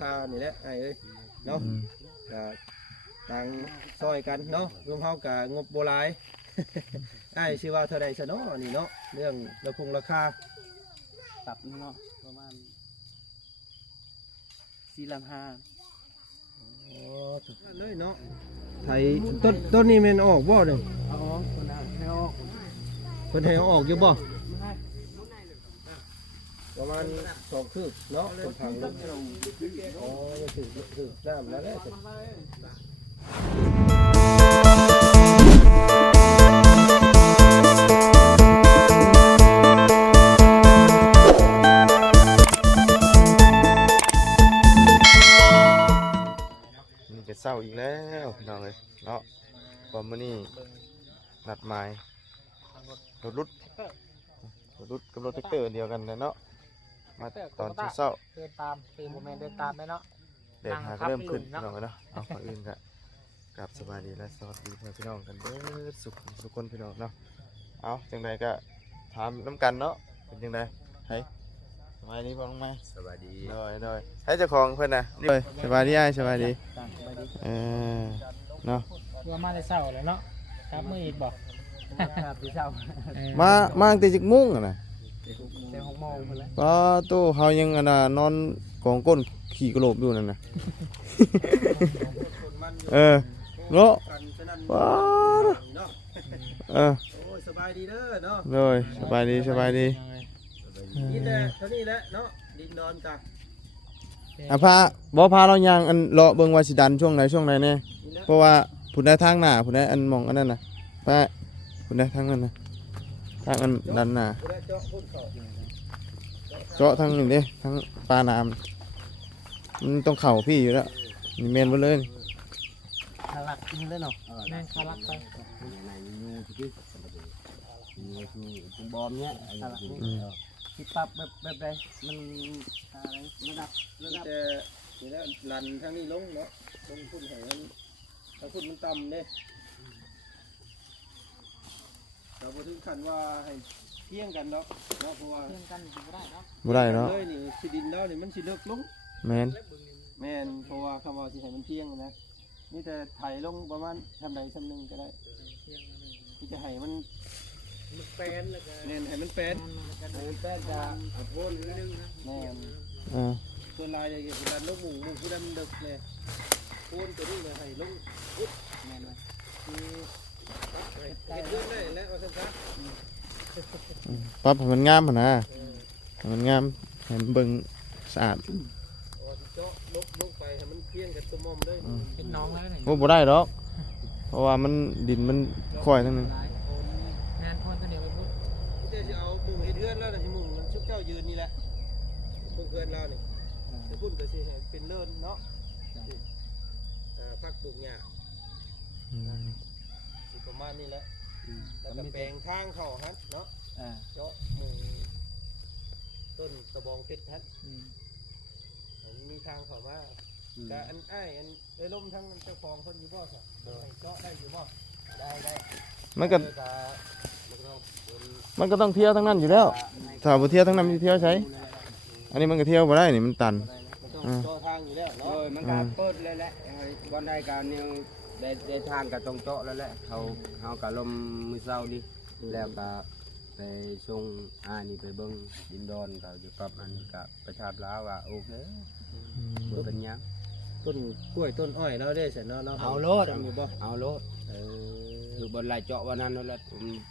คานี่แหละไอ้เอ้ยเนาะก็ต่างซอยกันเนาะรวมเฮาก็งบบ่หลาย ไอ้ชื่อว่าเท่าใดซะเนาะนี่เนาะเรื่องราคาตับเนาะประมาณ4,500,000อ๋อเลยเนาะไทยต้นนี้แม่นออกบ่เด้อ อ๋อคนน่ะให้ออก เพิ่นให้เอาออกอยู่บ่ประมาณ2คืบเนาะต้นทางลงอ๋อยังถึงน้ำแล้วแหละนี่ก็เศร้าอีกแล้วพี่น้องเลยเนาะพอมื้อนี้นัดหมายรถรุดกับรถแท็กเตอร์เดียวกันเนาะมาตอนเช้า เดินตามตีโมเมนต์เดินตามได้เนาะ แดดหาก็เริ่มขึ้นพี่น้องเนาะเอาคนอื่นก็กลับสบายดีและสวัสดีพี่น้องกันเด้อสุขทุกคนพี่น้องเนาะเอาจังใดก็ถามน้ำกันเนาะเป็นจังใดให้สบายดีบ่น้องไม้สบายดีโดยให้เจ้าของเพิ่นน่ะนี่สบายดีอ้ายสบายดีเนาะ เพื่อมาได้เศร้าแล้วเนาะครับมืออีกบอกครับที่เศร้า มาตั้งแต่จักโมงอ่ะนะ เดี๋ยว6 โมงพุ่นแล้ว ป้าตู้เฮายังอันน่ะนอนกองก้นขี่กระโหลกอยู่นั่นน่ะ เนาะป้าโอ้ยสบายดีเด้อเนาะ เลยสบายดีนี่แหละเท่านี้แหละเนาะดินดอนจ้ะ พาบ่พาเรายังอันเลาะเบิ่งว่าสิดันช่วงไหนแน่เพราะว่าผู้ใดทางหน้าผู้ใดอันมองอันนั้นน่ะป้าผู้ใดทางนั้นน่ะทางอันดันหน้าเจาะทางนี้เด้ทางปลาน้ำมันต้องเข่าพี่อยู่แล้วนี่แม่นบ่เลย คารักนี่เลยเนาะแม่งคารักไปบอมเนี้ยคิดปั๊บแบบใดมันอะไรระดับ แต่นี่แหละลันทางนี้ลงเนาะลงพุ่นให้มันทางพุ่นมันต่ำเด้เราบ่ถึงขั้นว่าให้เที่ยงกันเนาะเพราะว่า เที่ยงกันบ่ได้เนาะ บ่ได้เนาะ เลยนี่สิดินแล้วนี่มันสิเลิกลง แม่น แม่นเพราะว่าคำว่าสิให้มันเที่ยงนะนี่แต่ไถลงประมาณทำใดทำหนึ่งก็ได้ที่จะให้มันแปนแล้วก็แม่นให้มันแปนจะโค่นนิดนึงนะแม่นส่วนลายอย่างเงี้ยการลงหมูผู้ดำดึกเลยโค่นตัวนี้เลยให้ลงปุ๊บแม่นเลยคือเก็บเรื่องได้แล้วว่าซั่นซะ ปรับให้มันงามหั่นนะให้มันงามให้มันเบิ่งสะอาด เจาะลงไปให้มันเที่ยงกับตัวมอมเลย เป็นน้องแล้วเนี่ย โอ้บ่ได้ดอกเพราะว่ามันดินมันค่อยทั้งนั้น งานพ่นตัวเดียวไปพูด ที่จะเอาหมูเฮ็ดเฮือนแล้วนะที่หมูมันชุบเจ้ายืนนี่แหละพวกเฮือนเรานี่จะพูดก็สิให้เป็นเลิศเนาะพักปลูกหญ้าสิประมาณนี้แหละแล้วก็แปลงทางเข้าฮัทเนาะเจาะหมูต้นกระบองเพชรฮัทมันมีทางเข้ามาแต่อันอ้ายอันได้ล่มทั้งเจ้าของคนอยู่บ่ครับเจาะได้อยู่บ่ได้ มันก็ต้องเที่ยวทั้งนั้นอยู่แล้วถ้าบ่เที่ยวทั้งนั้นมันสิเที่ยวใช้อันนี้มันก็เที่ยวบ่ได้นี่มันตัน เจาะทางอยู่แล้วเนาะ มันก็เปิดเลยแหละวันใดการเนี่ยได้ทางก็ต้องเจาะแล้วแหละเขาก็ลมมือเศร้าดิแล้วก็ไปส่งนี่ไปเบิ่งดินดอนก็อยู่กับอันกับประชาชนลาวว่าโอเคบ่เป็นหยัง ต้นกล้วยต้นอ้อยเราได้เสร็จเนาะ เอาโลด อยู่บ่ เอาโลดคือบนไหลเจาะวันนั้นนั่นแหละ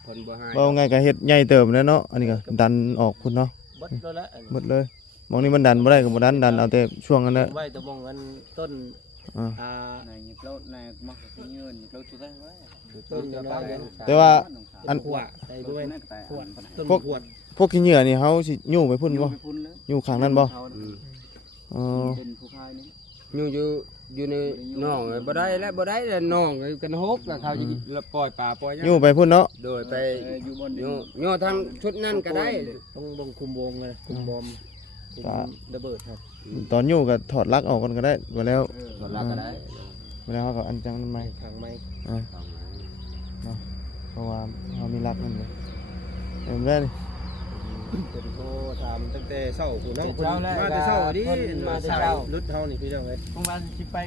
เพิ่นบ่ให้ ว่าไงก็เฮ็ดใหญ่เติบแล้วเนาะอันนี้ก็ดันออกพุ่นเนาะ เบิดแล้วละ หมดเลยมองนี้มันดันบ่ได้ก็บ่ดันเอาแต่ช่วงนั้นน่ะ ไว้แต่มองกันต้น ในยิบโลดในมักสิยืนยิบโลดสุดได้ไว้ ต้นจะได้ แต่ว่า อันขวดใส่ด้วยขวดต้นขวด พวกขี้เหงื่อนี่เฮาสิยู่ไปพุ่นบ่ ไปพุ่นแล้ว อยู่ข้างนั้นบ่ อ๋อ เป็นผู้ชายนี่อยู่ในน้องบ่ได้แล้วน้องกันฮกแล้วเขาจะปล่อยป่าปล่อย ยู่ไปพุ่นเนาะ โดยไปอยู่บนย่อทางชุดนั้นก็ได้ ต้องลงคุมวงเลยคุมบอมคุมระเบิดครับ ตอนยู่ก็ถอดลักออกกันก็ได้บ่แล้ว ถอดลักก็ได้ บ่แล้วเฮาก็อันจังนั้นใหม่ ทางไม้ เพราะว่าเฮามีลักนั่นเลยเห็นได้นี่ เพิ่นโทรถามตั้งแต่เช้าพุ่นเนาะ เช้าแล้ว มาแต่เช้าดิ เพิ่นมาแต่เช้า รุดเฮานี่พี่น้องเอ้ย เมื่อวานสิไป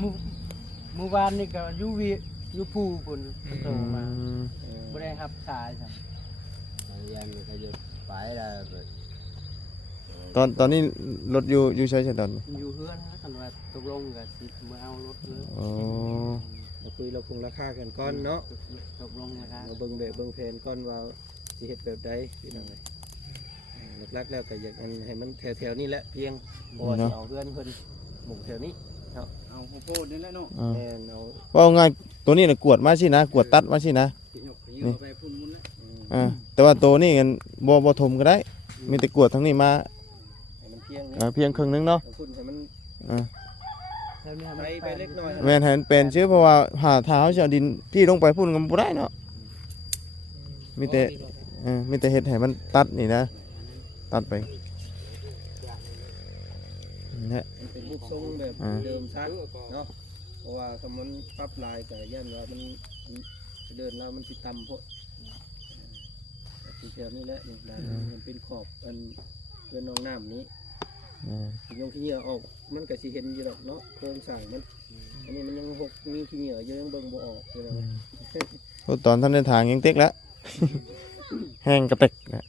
มื้อวานนี่ก็อยู่ภูพุ่นโทรมาบ่ได้รับสายครับ ยังก็จะไปแล้ว ตอนนี้รถอยู่ใช้ตอน อยู่เฮือนแล้วกันว่าตกลงก็สิมาเอารถเลย อ๋อ เราคุยเราคงราคากันก่อนเนาะ ตกลงนะครับ มาเบิ่งแบบเบิ่งแผนก่อนว่าสิเฮ็ดแบบใดพี่น้องเอ้ยหลักๆแล้วก็อยากให้มันแถวๆนี้แหละเพียงบ่ว่าสิเอาเพื่อนเพิ่นหมู่แถวนี้ เอาโฮโพดนี่แหละเนาะ อ่า แม่นเอา ว่าง่ายตัวนี้น่ะกวดมาสินะกวดตัดมาสินะ ยกยืมไปพุ่นมุนแล้ว แต่ว่าตัวนี้กันบ่ทมก็ได้ มีแต่กวดทั้งนี้มา ให้มันเพียง เพียงครึ่งนึงเนาะ เอาคุณให้มัน ไปเล็กน้อย แม่นให้มันเป็นชื่อเพราะว่าหาเท้าจะเอาดินพี่ลงไปพุ่นก็บ่ได้เนาะมีแต่เฮ็ดให้มันตัดนี่นะตัดไปนี่ มันเป็นรูปทรงแบบเดิมซักเนาะเพราะว่าคำมันปรับลายก็ย่านว่ามันเดินแล้วมันสิต่ำโพดแถวนี้แหละนี่ลายมันเป็นขอบอันเพื่อนน้องน้ำนี้ยงขี้เหงื่อออกมันก็สิเห็นอยู่ดอกเนาะโครงสร้างมันอันนี้มันยังหกมีขี้เหงื่อเยอะยังเบิ่งบ่ออกเลยนะ ตอนท่านเดินทางยังเต็กแล้ว แห้งกระเต็กนะ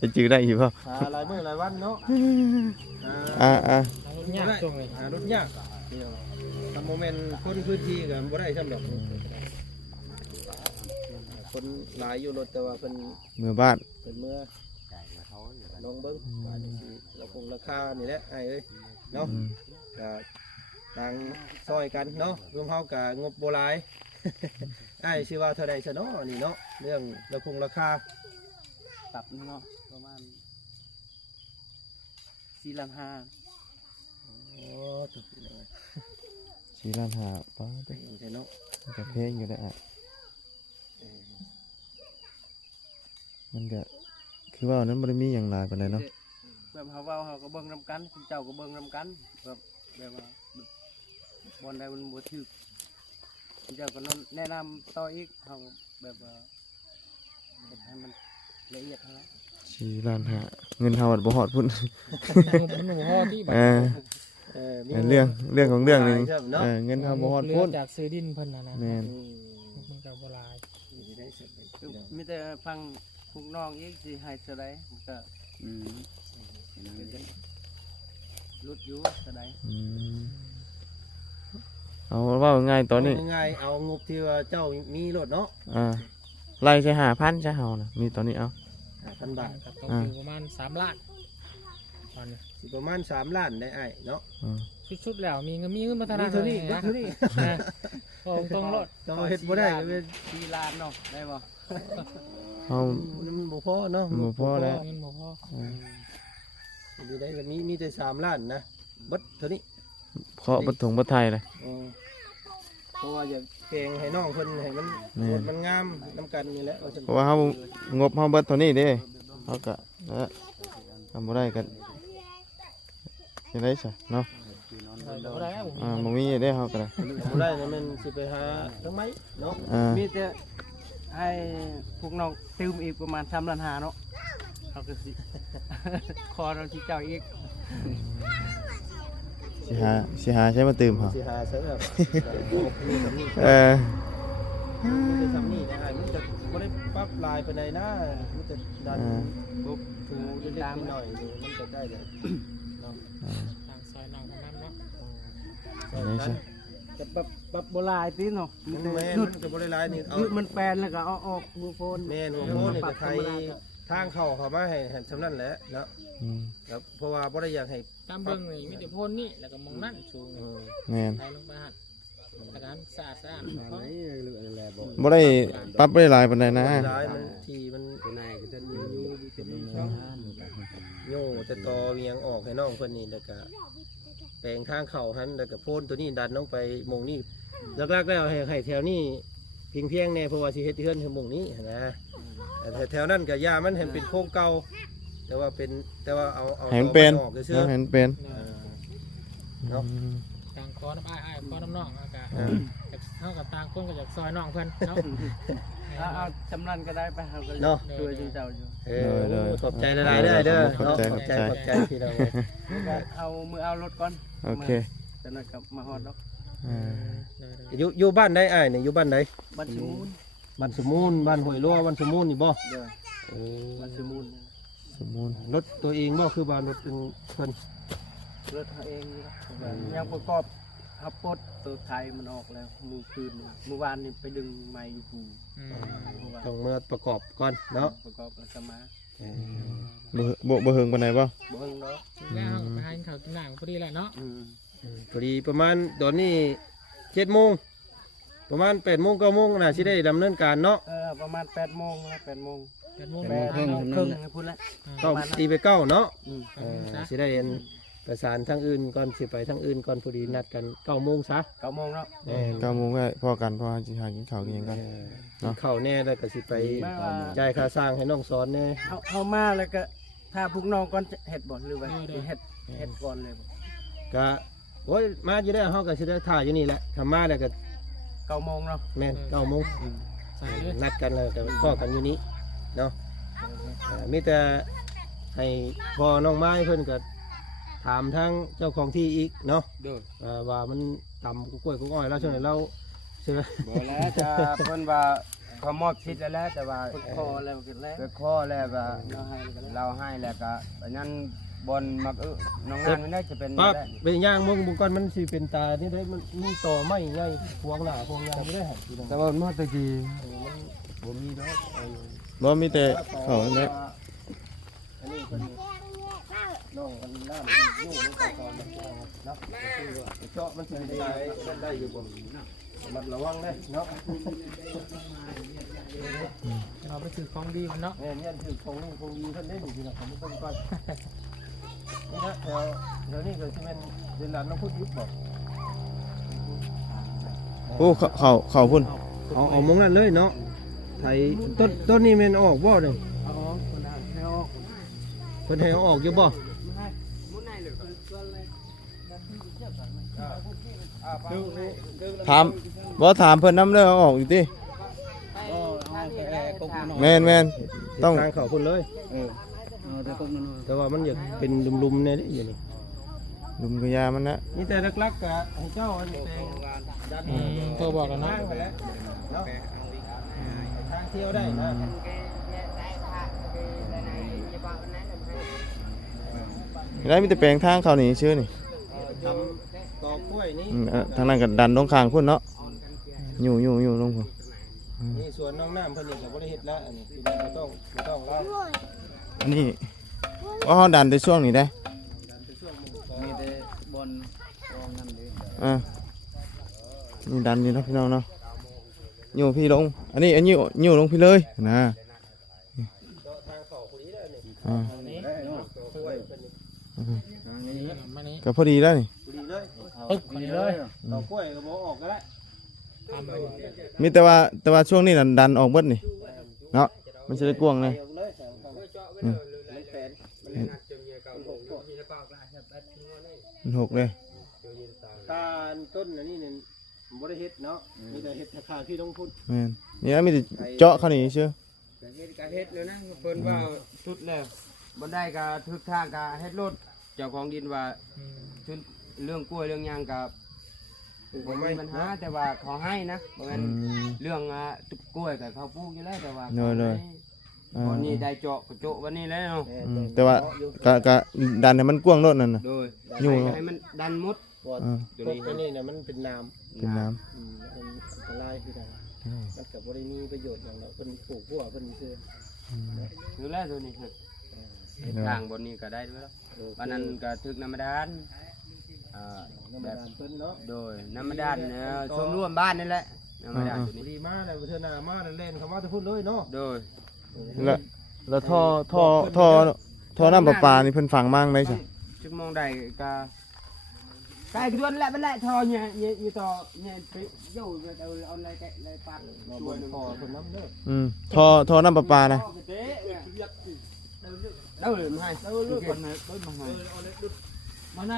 จะจื้อได้อยู่เปล่า หาลายมื้อหลายวันเนาะ ยากช่วงนี้ หารถยากทำโมเมนต์คนพื้นที่กันบ่ได้สำหรับคนหลายอยู่รถแต่ว่าเพิ่น เมื่อบ้าน เพิ่นเมื่อลองเบิ่งว่าจังซี่เราคงราคานี่แหละไอ้เอ้ยเนาะก็ต่างซอยกันเนาะรวมเฮาก็งบบ่หลาย ไอ้ชื่อว่าเท่าใดซะเนาะนี่เนาะเรื่องเราคงราคา ตับเนาะประมาณ4 ล้าน โอ้ถูกเลย 4 ล้าน5ป้า เป็นใช่เนาะ จะเพลงอยู่ได้อ่ะมันก็คือว่านั้นบ่ได้มีหยังหลายปานใดเนาะ แบบเฮาเว้าเฮาก็เบิ่งนำกันคุณเจ้าก็เบิ่งนำกันแบบว่าบอลใดมันบ่ถูกคุณเจ้าก็แนะนำต่ออีกเฮาแบบว่าเฮ็ดให้มันละเอียดเท่านั้น 4 ล้าน5เงินเฮาอะบ่ฮอดพุ่น มันบ่พอที่บัด มี เรื่องของเรื่องหนึง ใช่เนาะ เงินเฮาบ่ฮอด เรือ พุ่น จากซื้อดินเพิ่นน่ะนะ แม่น มันก็บ่หลาย มีแต่ฟังพวกน้องอีกสิให้เท่าใดมันก็รุดอยู่เท่าใด เอาว่าง่ายตอนนี้ ง่ายๆเอางบที่ว่าเจ้ามีรถเนาะ ไล่ใช้5,000ใช้เฮานะมีตอนนี้เอา 5,000 บาท ก็ต้องอยู่ประมาณ3 ล้านตอนนี้ สิประมาณ3 ล้านได้ไอ้เนาะ ชุดๆแล้วมีเงินมาเท่า มี นั้น เท่านี้ นะ เท่านี้ ต้องรถ เราเฮ็ดบ่ได้ก็เป็น 4 ล้านเนาะได้บ่ เอา มันบ่พอเนาะ บ่พอแล้ว เงินบ่พอ มีได้ก็มีแต่3 ล้านนะเบิดเท่านี้ เคาะบ่ถงบ่ไทยเลย เพราะว่าอยากแกงให้น้องเพิ่นให้มัน แม่น รถมันงามนํกันนี่แหละว่าซั่น เพราะว่าเฮางบเฮาเบิดเท่านี้เด้เฮาก็ทำบ่ได้กันจังได๋ซะเนาะ บ่ได้แล้ว บ่มีเด้เฮาก็ได้ บ่ได้นี่มันสิไปหาทั้งไม้เนาะ มีแต่ให้พวกน้องติมอีกประมาณ3 ล้าน5เนาะเขาก็สิ ขอเราที่เจ้าอีก สิหาใช้มาตื่มเฮา สิหาซะแบบมีแบบนี้ เออ มีแต่ซ้ำนี่นะมันจะบ่ได้ปรับลายไปไหนนะมันจะดันปุ๊บถูเล็กๆน้อยๆนี่มันจะได้เลยเนาะ ทางซอยน้องคนนั้นเนาะ อันนี้ซะ จะปรับบ่หลายติเนาะมีแต่ แม่น ดุ มั ด นก็บ่ได้หลายนี่เอา ดุดมันแปลนแล้วก็เอาออกมือโฟน แม่นหัวโพนี่ก็ไทยทางเข้ามาให้สำนั้นแหละเนาะ ครับเพราะว่าบ่ได้อยากให้ ตามเบิ่งนี่มีแต่โพนนี่แล้วก็มองนั่นสูง แม่น ไปลงไปหัดแต่การสะอาดพอ บ่ได้ปรับบ่ได้หลายปานใดนะ ร้ายมันทีมัน ตัวนายก็จะอยู่เป็นช่อง โย่แต่ตอเวียงออกให้น้องเพิ่นนี่แล้วก็แปลงทางเข้าหันแล้วก็โพ่นตัวนี้ดันลงไปหมองนี้หลักๆแล้วให้แถวนี้เพียงๆแน่เพราะว่าสิเฮ็ดเฮือนให้หมองนี้นะแต่แถวนั้นก็ย่ามันเห็นเป็นโครงเก่าแต่ว่าเอา ให้มันเป็น ตอไม้ออกซื่อ ให้มันเป็น เนาะ ทางคอน้ำอ้ายคอน้ำน้องอากาศ เฮากับต่างคนก็อยากซอยน้องเพิ่นเนาะ เอาจำนันก็ได้ไปเขาก็ เนาะ ช่วยเจ้าอยู่ ขอบใจหลายๆเด้อเด้อ ขอบใจ ขอบใจพี่น้อง เอามือเอารถก่อน โอเค จะนัดกับมาฮอดดอก อ่า อยู่บ้านได้อ้ายนี่อยู่บ้านใด บ้านสมูน บ้านสมุนบ้านห้วยลัวบ้านสมุนนี่บ่ เด้อบ้านสมูน สมมุติ รถตัวเองบ่คือบ้านรถเป็นเพิ่น รถเขาเองนี่ครับยังประกอบฮับปดตัวไทยมันออกแล้วมือคืนเมื่อวานนี่ไปดึงไม้อยู่ปู อืม ต้องมาประกอบก่อนเนาะ ประกอบแล้วก็มา บ่เฮิงปานใดบ่ เบิ่งเนาะ แล้วเฮาก็ไปหาข้าวกินน้ำพอดีแหละเนาะ พอดีประมาณตอนนี้7โมงประมาณ8โมง9โมงน่าสิได้ดำเนินการเนาะ ประมาณ8โมงแล้ว8โมง 8 โมง 8 เนาะ ครึ่งให้พูดแล้ว ก็ตีไป9เนาะ ซะ สิได้อันประสานทางอื่นก่อนสิไปทางอื่นก่อนพอดีนัดกัน9โมงซะ 9โมงแล้ว แม่น 9โมงก็พอกันพอสิหากินข้าวกินหยังกัน เนาะ เข้าแน่แล้วก็สิไปจ่ายค่าสร้างให้น้องสอนแน่ เอามาแล้วก็ถ้าพวกน้องก่อนจะเฮ็ดบ่หรือว่าเฮ็ดก่อนเลยบ่ ก็โอ้ยมาอยู่ได้เฮาก็สิได้ถ่ายอยู่นี่แหละถ้ามาแล้วก็ 9โมงเนาะ แม่น9โมง ใส่เลย นัดกันแล้วก็พ้อกันอยู่นี้เนาะมีแต่ให้พ่อน้องไม้เพิ่นก็ถามทั้งเจ้าของที่อีกเนาะ เด้อ ว่ามันต่ำกล้วยกุ้งอ้อยแล้วช่วงนี้เราใช่ไหม บ่แล้วจะเพิ่นว่าเขามอบสิทธิ์แล้วแหละแต่ว่า คอแล้วกันแล้ว ไปข้อแล้วก็ เราให้กันแล้ว เราให้แล้วก็อันนั้นบนมักน้องงานมันได้จะเป็น ปั๊บ ได้ ไปย่างมึงบุกก่อนมันสิเป็นตานี่ได้มันมีต่อไม้ไงพวงหน้าพวงยางไม่ได้หันทีนึง แต่ว่ามาตะกี้ ผมมีเนาะ บ่มีแต่ข้าวนั่นแหละ อันนี้เป็นน้องกันน้ำยู่ในตอนมันเนาะเจาะมันจะได้อยู่บนมันระวังได้เนาะ เราไปซื้อของดีมันเนาะ เนี่ยคือคงนี่คงดีท่านได้ดูดีนะผมต้องก่อนนี่นะเดี๋ยวนี้ก็จะเป็นเดือนหลังน้องพูดยุบบอก โอ้ข้าวพุ่น เอามองนั่นเลยเนาะไทยต้นนี้มันออกบ่เลย อ๋อคนนั้นให้ออก เพิ่นให้เอาออกอยู่บ่ ถามถามเพิ่นนำเด้อเอาออกอยู่ติแม่นต้อง ทางเขาพุ่นเลย เอาแต่คนนั้น แต่ว่ามันอยากเป็นลุมๆเนี่ยอยู่นี่ ลุมกระยามันนะ นี่แต่ลักๆกะให้เจ้าอันแปลงดัน โทรบอกแล้วเนาะ ทางไปแล้วเนาะทางเที่ยวได้นะ ได้มีแต่แปลงทางเขานี่ชื่อนี่ ทำต่อกล้วยนี่ ทางนั้นก็ดันลงข้างพุ่นเนาะอยู่ลงพุ่น นี่ส่วนน้องน้ำเพิ่นนี่ก็บ่ได้เฮ็ดแล้วอันนี้คือไม่ต้องแล้ว อันนี้ว่าเฮาดันในช่วงนี้ได้ มีแต่บอลรองนั่นเลย นี่ดันนี่เนาะพี่น้องเนาะอยู่พี่ลงอันนี้อยู่ลงพี่เลยนะ ทางเขาพอดีแล้วนี่ นี่ กล้วยเพิ่นนี่ มานี่ ก็พอดีแล้วนี่ พอดีเลย ปึ๊บมานี่เลย ต่อกล้วยก็บ่ออกก็ได้ ทำไป มีแต่ว่าช่วงนี้น่ะดันออกเบิดนี่เนาะมันจะได้กว้างเลย เอาเลยแถวทางมันแปลน มันหกเลย ตาลต้นอันนี้เนี่ยบ่ได้เฮ็ดเนาะมีแต่เฮ็ดราคาที่ต้องพูด แม่นนี่นะมีแต่เจาะเข้านี่เชื่อ ก็เฮ็ดแล้วนะเพิ่นว่าสุดแล้วบ่ได้ก็ทึกทางก็เฮ็ดรถเจ้าของดินว่าชุดเรื่องกล้วยเรื่องหยังก็บ่มีปัญหาแต่ว่าเขาให้นะบ่แม่นเรื่องกล้วยก็เขาปลูกอยู่แล้วแต่ว่าวันนี้ได้เจาะก็เจาะวันนี้แล้วเนาะ แต่ว่าก็ดันให้มันกว้างโลดนั่นน่ะ โดย อยู่ ให้มันดันหมด ปอดพวกนี้เนี่ยมันเป็นน้ำ เป็นน้ำ มันอันตรายคือกันมันก็บ่ได้มีประโยชน์อย่างเราเพิ่นปลูกบัวเพิ่นซื้อ ดูแลตัวนี้ครับทางบนนี้ก็ได้ด้วยแล้ววันนั้นก็ถึกน้ำดาน ธรรมดาเพิ่นเนาะ โดยน้ำดานชมร่วมบ้านนี่แหละน้ำดานตัวนี้ ดีมากเลยเทื่อหน้ามาเล่นเข้ามาจะพูดเลยเนาะ โดย แล้วท่อน้ำประปานี่เพิ่นฝังมั่งได้จ้ะ จึงมองได้ก็ไก่ด้วนแหละมันแหละทอเนี่ยอยู่ต่อเนี่ยไปโย่เอาอะไรแกะอะไรปัด เราบนคอเพิ่นน้ำเด้อ ท่อน้ำประปานะ đâu rồi hai đâu rồi còn này đôi mà haiมาใน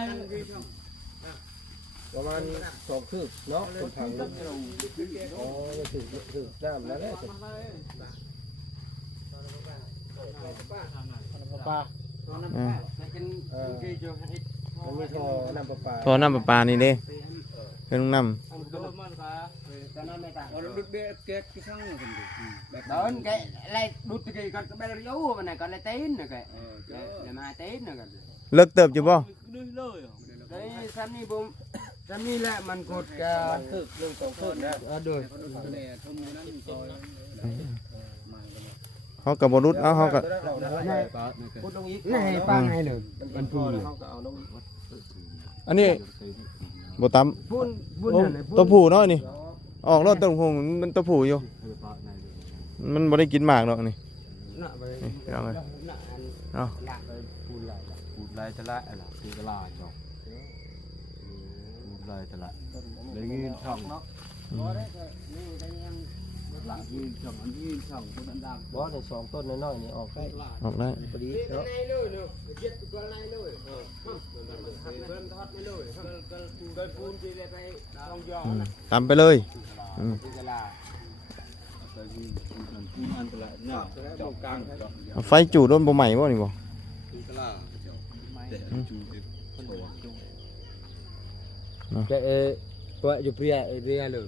ประมาณ2คืบเนาะเป็นทางลงอ๋อจะถึงน้ำแล้วแหละ ปลา อืม มันมีท่อน้ำประปา ท่อน้ำประปานี่เด้เพิ่นน้ำ Đó cái lại đút cái con bé yếu mà này con lại tên nữa cái để mà tên nữa cái เลิกเติบอยู่บ่ đấy sân đi bông sân đi lại mình cột cái คืบเรื่อง2คืบนะ đôi เฮาก็บ่รุดเอาเฮาก็ พูดตรงนี้ này ba ngày nữa มันพอแล้วเขาก็เอาลง อันนี้บ่ตำ phun phun โอ้ này ตัวผู้เนาะนี่ออกรถต้นหงมันตัวผู้อยู่มันบ่ได้กินหมากดอกนี่ nọ về นี่พี่น้องเอ้ย nọ เนาะ lạ về phun lại พูดไรจะละอะไรคือกะลาจอกพูดไรจะละเลยยืนช่องเนาะหลังยืนช่องอันยืนช่องคนดัง บอสใน2ต้นน้อยๆนี่ออกได้ ออกได้ พอดีเนาะ này luôn nữa giết con này luôn bên thoát này luôn cái phun thì lại phải xong gió อืมตำไปเลยอืม cái là แต่ยืนพูดอันตรายเนี่ยจอกกลางจอก เอาไฟจูดโดนบ่ใหม่บ่นี่บ่ คือกะลาจอกแต่จูดคนหัว cái vợ chụp ria luôn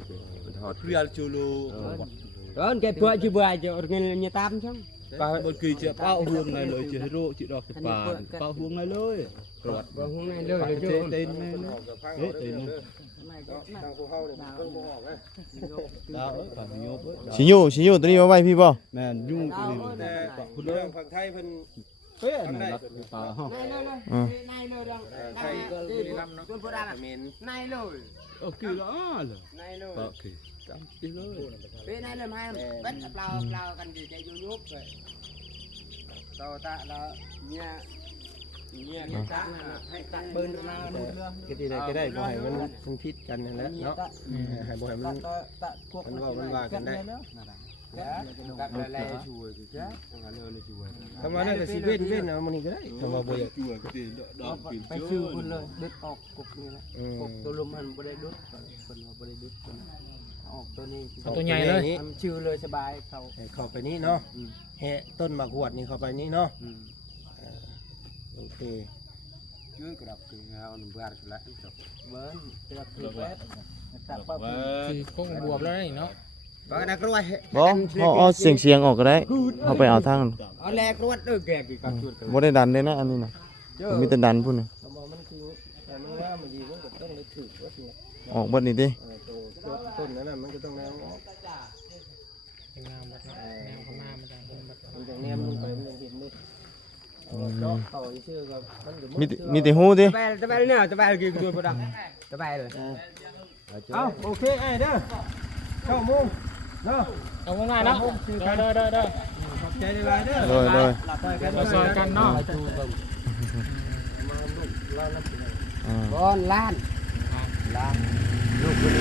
thoát เรียลจูลู đó cái vợ chụp vợ cho người nhà tam xong บางทีจะเป้าห่วงในเลยจะให้โรจิดอกสปาเป้าห่วงในเลยตรวจ vợ hôm nay luôn rồi chứ เต้นแม่ ออกกับพัง เฮ้ยเต้น ทางผู้เฮาเนี่ยเพิ่งบ่ออกนะ ดาวกับโยบ สิอยู่ตัวนี้เอาไว้พี่บ่ แม่ยุ่งกัน แต่ คุณ เรื่ เรื่ อ อง ง ผักไทยเพิ่น เฮ้ยนี่รักตาห้อง này luôn rồi ไทยก็บุรีรัมย์เนาะเมน này luôn โอเคละเหรอ này luôn โอเคจำดีเลย bên này là hai bắt lao cần gì chạy vô nhốt rồi tao ta là nhà nhà cái cá hay tặng bên ra luôn ก็ที่ใดก็ได้บ่ให้มันพิษกันนั่นแหละเนาะให้บ่ให้มันมันว่ากันได้ cắt lại lại chui thì chết thằng lơ lên chui คำว่านั่นก็สิเว้นเอามันนี่ก็ได้คำว่าบ่อยาก จั่วตีดอกปีน ไปซื้อคนเลยดึดออกกบนี่แหละกบตัวลมมันบ่ได้ดึดคนว่าบ่ได้ดึดคนออกตัวนี้ เอาตัวใหญ่เลย ทำชื่อเลยสบายเขา ให้เข้าไปนี้เนาะแหะต้นมะกรูดนี่เข้าไปนี้เนาะโอเค ชื่อกระดับคือเอาหนึ่งบาทละจบเบิ้ลกระดับคือแป๊บตัดปั๊บ คือพวกบวบแล้วนี่เนาะ ก็ได้กล้วย บ่เอาเสียงออกก็ได้เอาไปเอาทาง เอาแลกล้วยเด้อแกกี่กับชุด บ่ได้ดันเลยนะอันนี้น่ะมีแต่ดันพุ่นน่ะ คำว่ามันคือแต่มันว่ามันดีมันก็ต้องได้ถือว่าสิ ออกเบิดนี่ติ ตัวต้นนั้นน่ะมันก็ต้องแนวออก งามแบบแนวข้างหน้ามันจะเป็นแบบ มันจะแนมลงไปมันยังเห็นเลยเจาะต่อชื่อกับมันก็ มีแต่หูติ ตะไปเนี่ยตะไปกี่ตัวบ่ดังตะไปเลย เอาโอเคไอ้เด้อเข้ามุมเนาะ เอาง่ายๆเนาะเด้อ ขอบใจได้หลายเด้อ โดย เราซอยกันเนาะ อ่า บอนล้านลูกคน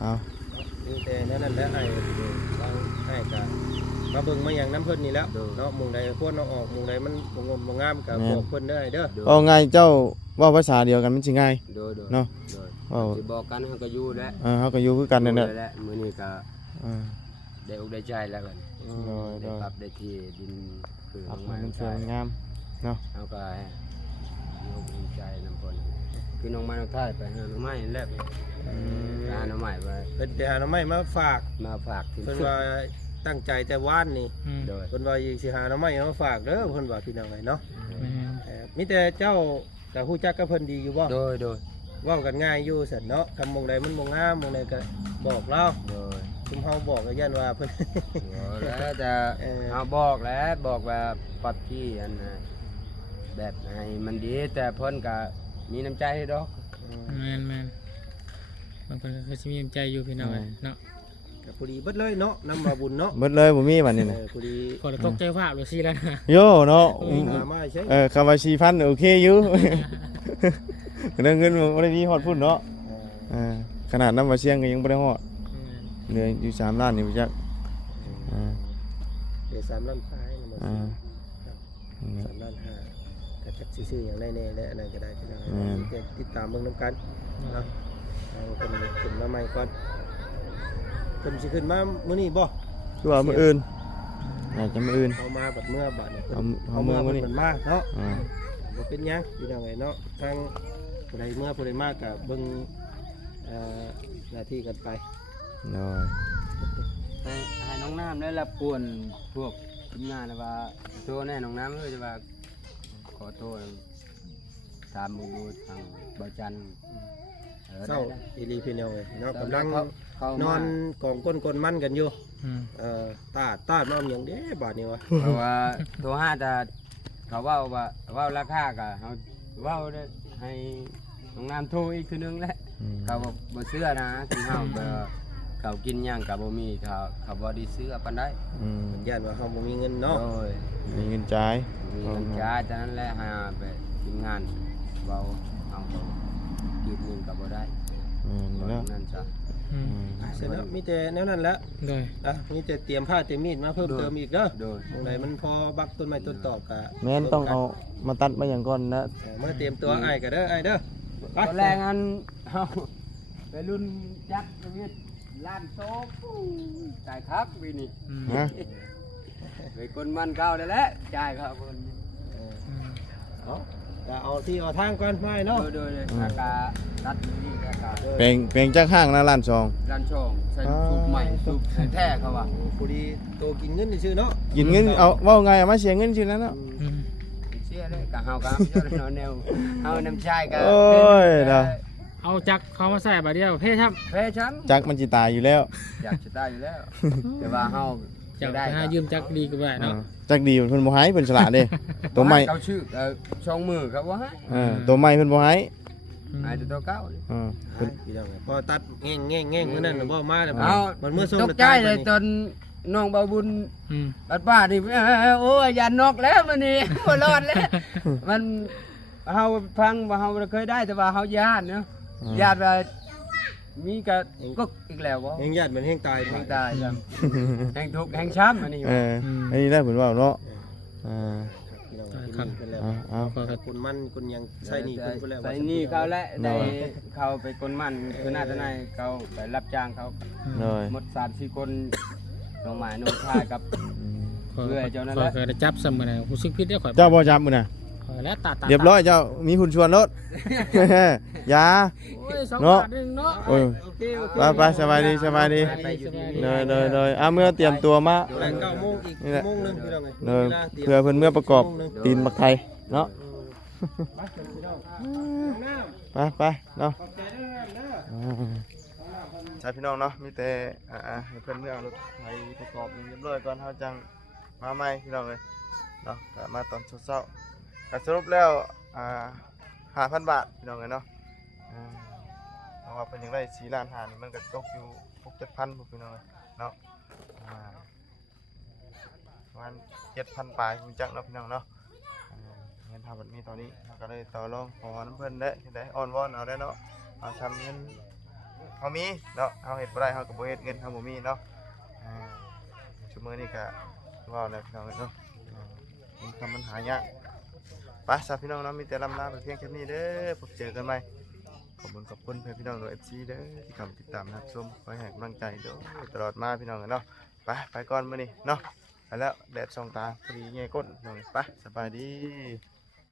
เอา นี่แต่นั่นแหละไอ้ไอ้กะมาเบิ่งมาอย่างน้ำเพิ่นนี่แล้วเนาะมุงใดควรเอาออกมุงใดมันบ่งมบ่งามก็บอกเพิ่นได้เด้อ เอาง่ายเจ้าเว้าภาษาเดียวกันมันสิง่าย โดย เนาะ โดย เว้า สิบอกกันเฮาก็อยู่แล้ว เฮาก็อยู่คือกันนั่นแหละ มื้อนี้ก็ อ่า ได้อกได้ใจแล้วกัน โดย ได้ปรับได้ที่ดินคือ ครับ น้อง มัน ไม้ สวยงามเนาะ เฮาก็ให้มีอกมีใจนำคนคือน้องไม้น้องท้ายไปหาน้องไม้แล้วหาน้องไม้ไป เพิ่นไปหาหน่อไม้มาฝาก มาฝากที่ เพิ่นว่าตั้งใจแต่ว่านนี่ โดย เพิ่นว่าสิหาหน่อไม้มาฝากเด้อเพิ่นว่าพี่น้องไงเนาะมีแต่เจ้าก็ฮู้จักกับเพิ่นดีอยู่บ่ โดย เว้ากันง่ายอยู่ซั่นเนาะคำมงใดมันบ่งามมงใดก็บอกเรา โดย ซุมเฮาบอกก็ยันว่าเพิ่น แล้วจะเอาบอกแล้วบอกว่าปรับที่อันน่ะแบบให้มันดีแต่เพิ่นก็มีน้ำใจให้ดอก แมนบางคนก็จะมีใจอยู่พี่น้องเนาะ ก็พอดีเบิดเลยเนาะนำมาบุญเนาะ เบิดเลยบ่มีบัดนี้น่ะ พอดี ก่อนตกใจภาพเลยสิแล้วนะ โยเนาะ มาไม่ใช่ คำว่า4,000โอเคอยู่ เรื่องเงินบ่ได้มีฮอดพุ่นเนาะขนาดน้ำว่าเชียงก็ยังบ่ได้ฮอดเหลืออยู่3ล้านนี่บ่จัก เดี๋ยว3ล้านปลายนะ อ่า 3ล้าน5 ก็จักซื่อๆอย่างไรแน่และอันนั้นก็ได้พี่น้องจะติดตามเบิ่งนำกันเนาะเอาเพิ่นขึ้นมาใหม่ก่อนเพิ่นสิขึ้นมามื้อนี้บ่ คือว่ามื้ออื่นอาจจะมื้ออื่น เอามาบัดเมื่อบัดเนี่ย เอาเมื่อมื้อนี้ เพิ่นมาเนาะ อ่า บ่เป็นหยังพี่น้องเอ้ยเนาะทางผู้ใดเมื่อผู้ใดมาก็เบิ่งหน้าที่กันไป โดย ให้น้องน้ำได้ละป่วนพวกทีมงานว่าโทรแน่น้องน้ำเลยจะว่าขอโทษตามมือทางบ่จัน เศร้าอีหลีพี่น้องเอ้ยเนาะกำลัง เข้าน อนกองก้นกนมันกันอยู่ อืม ตาดมาอย่างเด้บาดนี้วะ เพราะว่าตัวห้าจะเขาว่าราคาก็เขาว่าได้ให้น้องน้ำโทรอีกทีนึงแหละ อืม เขาบ่เสื้อนะคือเฮาเขากินหยังกับบ่มีเขาบ่ได้ซื้อปานใด อืม ย่านว่าเฮาบ่มีเงินเนาะ โอ้ย มีเงินจ่าย มีเงินจ่ายฉะนั้นแหละหาไปทีมงานเบาเอาก็ยืมเงินก็บ่ได้ เนาะ นั่นซะ อืม เสร็จแล้วมีแต่แนวนั้นแหละ โดย มีแต่เตรียมผ้าเตรียมมีดมาเพิ่มเติมอีกเด้อ โดย ตรงไหนมันพอบักต้นไม้ต้นตอกกะ แม่นต้องเอามาตัดมาอย่างก่อนนะ เมื่อเตรียมตัวอ้ายก็เด้ออ้ายเด้อไป ตอนแรกอันเฮาไปรุ่นจักรชีวิตล้านโซจ่ายครับวีนี่ อืม ฮะ ไปคนมันเก่าได้แล้วจ่ายครับเพิ่น อืม ก็เอาที่เอาทางก่อนไปเนาะ โดยราคารัดนี่ราคา แปลงจักห้างนะล้านสอง ร้านช่องใส่สูบใหม่สูบแท้เขาว่า ผู้ดีโตกินเงินนี่ชื่อเนาะ กินเงินเอาเว้าไงเอามาเสียเงินชื่อนั้นเนาะ อืม เชื่อเลยกะเฮากะเจ้าเนาะแนวเฮาน้ำชายกะ โอ้ยเนาะ เอาจักเขามาใส่บาดเดียวเพ่ครับ แพ้ช้ำ จักมันสิตายอยู่แล้ว อยากจะได้อยู่แล้ว แต่ว่าเฮา จะ จะ ได้ ได้ หายืมจักดีก็ได้เนาะ จักดีเพิ่นบ่ให้เพิ่นฉลาดเด้ตัวใหม่ เขาชื่อช่องมือครับว่าให้ ตัวใหม่เพิ่นบ่ให้ อืม หายตัวเก่า เพิ่น พี่น้องพอตัดแง่งมื้อนั้นบ่มาแล้ว เอา มันเมื่อส่ง ตกใจเลยตอนน้องเบาบุญ อืม ป้านี่โอ้ยยันนอกแล้วมันนี่ บ่รอดแล้วมันเฮาฟังว่าเฮาเคยได้แต่ว่าเฮาญาติเนาะญาติว่ามีก็อีกแล้วบ่ แห่งญาติมันแห่งตาย แห่งตายจังแห่งทุกข์แห่งช้ำอันนี้ อันนี้ได้เพิ่นเว้าเนาะเอา คุณมันคุณยังใส่นี่คุณแล้ว ใส่นี่เขาและได้เขาไปคนมันคือหน้าทนายเขาไปรับจ้างเขา เลย หมด3-4คนน้องหมายน้องชายกับ ขอ เพื่อเจ้านั่น ข แห อ ละ เคยได้จับซ้ำมื้อนั้นรู้สึกผิดเด้อข่อย เจ้าบ่จับมื้อน่ะ ข่อยแล้วตา เรียบร้อยเจ้ามีหุ่นชวนรถ ยา โอ้ย2 เนาะ บาทนึงเนาะ โอ้ย โอเค ไปสบายดีสบายดีเลยเมื่อเตรียมตัวมา เดี๋ยวแรง9โมงอีก1โมงนึงพี่น้องไง เลยเพื่อเพิ่นเมื่อประกอบตีนบักไทยเนาะ ไปพี่น้องน้ำ ไปเนาะ ขอบใจด้วยนะ ใช่พี่น้องเนาะมีแต่ให้เพิ่นเมื่อเอารถไทยประกอบเรียบร้อยก่อนเฮาจังมาใหม่พี่น้องเลยเนาะก็มาตอนเช้าๆก็สรุปแล้ว5,000 บาทพี่น้องเลยเนาะเพราะว่าเพิ่นยังได้4 ล้าน5นี่มันก็ตกอยู่ 6-7,000พี่น้องเลยเนาะประมาณ 7,000 ปลายคุณจักเนาะพี่น้องเนาะเงินทำแบบนี้ตอนนี้เราก็เลยต่อรองขอน้ำเพิ่นได้อ้อนวอนเอาได้เนาะเอาทำเงินเฮามีเนาะเฮาเฮ็ดบ่ได้เฮาก็บ่เฮ็ดเงินเฮาบ่มีเนาะชั่วโมงนี้ก็ว้าวแล้วพี่น้องเนาะมันคำมันหายากไปซะพี่น้องเนาะมีแต่ลำลาไปเพียงแค่นี้เด้อพบเจอกันใหม่ขอบคุณเพื่อนพี่น้องโดย FC เด้อที่เข้ามาติดตามรับชมคอยให้กำลังใจเด้อตลอดมาพี่น้องเนาะไปก่อนมื้อนี้เนาะไปแล้วแดดส่องตาพอดีแง่ก้นพี่น้องไปสบายดี